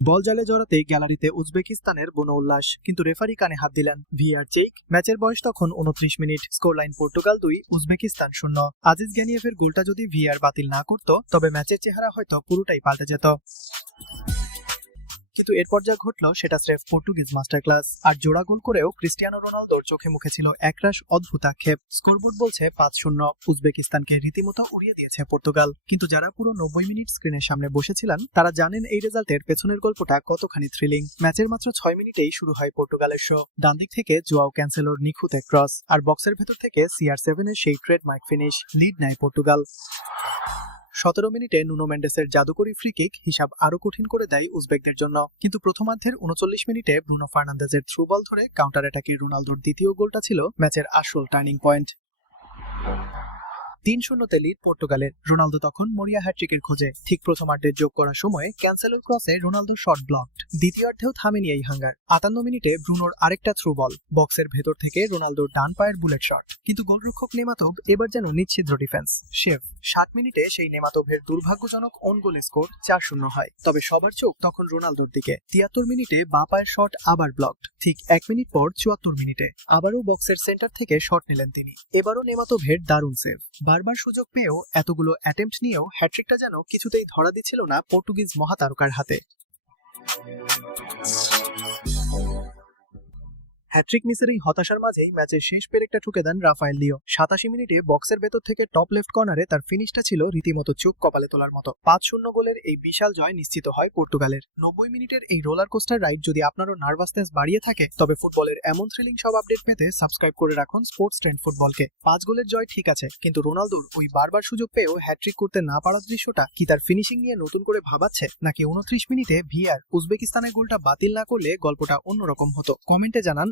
বল জালে জড়াতেই গ্যালারিতে উজবেকিস্তানের বুনো উল্লাস, কিন্তু রেফারি কানে হাত দিলেন। VAR check. ম্যাচের বয়স তখন 29 মিনিট। Scoreline Portugal 2, Uzbekistan 0। Aziz গ্যানিয়েভের গোলটা যদি ভিআর বাতিল না করত, তবে ম্যাচের চেহারা হয়তো পুরোটাই পাল্টে যেত। কিন্তু এরপর যা ঘটলো সেটা স্রেফ পর্তুগিজ মাস্টার ক্লাস। আর জোড়া গোল করেও ক্রিস্টিয়ানো রোনালদোর চোখে মুখে ছিল একরাশ অদ্ভুত আক্ষেপ। স্কোরবোর্ড বলছে 5-0। উজবেকিস্তানকে রীতিমতো উড়িয়ে দিয়েছে পর্তুগাল। কিন্তু যারা পুরো 90 মিনিট স্ক্রিনের সামনে বসেছিলেন তারা জানেন এই রেজাল্টের পেছনের গল্পটা কতখানি থ্রিলিং। ম্যাচের মাত্র 6 মিনিটেই শুরু হয় পর্তুগালের শো। ডান দিক থেকে জোয়াও ক্যান্সেলোর নিখুঁত এক ক্রস, আর বক্সের ভেতর থেকে CR7 এর সেই ট্রেডমার্ক ফিনিশ। লিড নেয় পর্তুগাল। 17 মিনিটে নুনো মেন্ডেসের জাদুকরী ফ্রি কিক হিসাব আরো কঠিন করে দেয় উজবেকদের জন্য। কিন্তু প্রথমার্ধের 39 মিনিটে ব্রুনো ফার্নান্দেজের থ্রু বল ধরে কাউন্টার অ্যাটাকে রোনালদোর দ্বিতীয় গোলটা ছিল ম্যাচের আসল টার্নিং পয়েন্ট। 3-0 লিড পর্তুগালের। রোনালদো তখন মরিয়া হ্যাট্রিকের খোঁজে। ঠিক প্রথমার্ধের যোগ করার সময় ক্যান্সেলোর ক্রসে রোনালদো শট ব্লকড। দ্বিতীয়ার্ধেও থামেনি এই হাঙ্গার। 58 মিনিটে ব্রুনোর আরেকটা থ্রু বল, বক্সের ভেতর থেকে রোনালদোর ডান পায়ের বুলেট শট। কিন্তু গোলরক্ষক নেমাতোভ এবার যেন নিচ্ছিদ্র ডিফেন্স। শেফ 60 মিনিটে সেই নেমাতোভের দুর্ভাগ্যজনক ওন গোলে স্কোর 4-0 হয়। তবে সবার চোখ তখন রোনালদোর দিকে। 73 মিনিটে বাঁ পায়ের শট আবার ব্লকড। ঠিক 1 মিনিট পর 74 মিনিটে আবারও বক্সের সেন্টার থেকে শট নিলেন তিনি। এবারও নেমাতোভের দারুণ সেভ। বারবার সুযোগ পেয়েও, এতগুলো অ্যাটেম্পট নিয়েও হ্যাট্রিকটা যেন কিছুতেই ধরা দিচ্ছিল না পর্তুগিজ মহাতারকার হাতে। হ্যাট্রিক মিসের এই হতাশার মাঝেই ম্যাচের শেষ পেরেকটা ঠুকে দেন রাফায়েল লিও। 87 মিনিটে বক্সের ভেতর থেকে টপ লেফট কর্নারে তার ফিনিশটা ছিল রীতিমতো চোখ কপালে তোলার মতো। 5-0 গোলের এই বিশাল জয় নিশ্চিত হয় পর্তুগালের। 90 মিনিটের এই রোলার কোস্টার রাইড যদি আপনারও নার্ভাসনেস বাড়িয়ে থাকে, তবে ফুটবলের এমন থ্রিলিং সব আপডেট পেতে সাবস্ক্রাইব করে রাখুন স্পোর্টস ট্রেন্ড ফুটবলকে। 5 গোলের জয় ঠিক আছে, কিন্তু রোনালদোর ওই বারবার সুযোগ পেয়েও হ্যাট্রিক করতে না পারার দৃশ্যটা কি তার ফিনিশিং নিয়ে নতুন করে ভাবাচ্ছে, নাকি 29 মিনিটে ভিআর উজবেকিস্তানের গোলটা বাতিল না করলে গল্পটা অন্যরকম হতো? কমেন্টে জানান।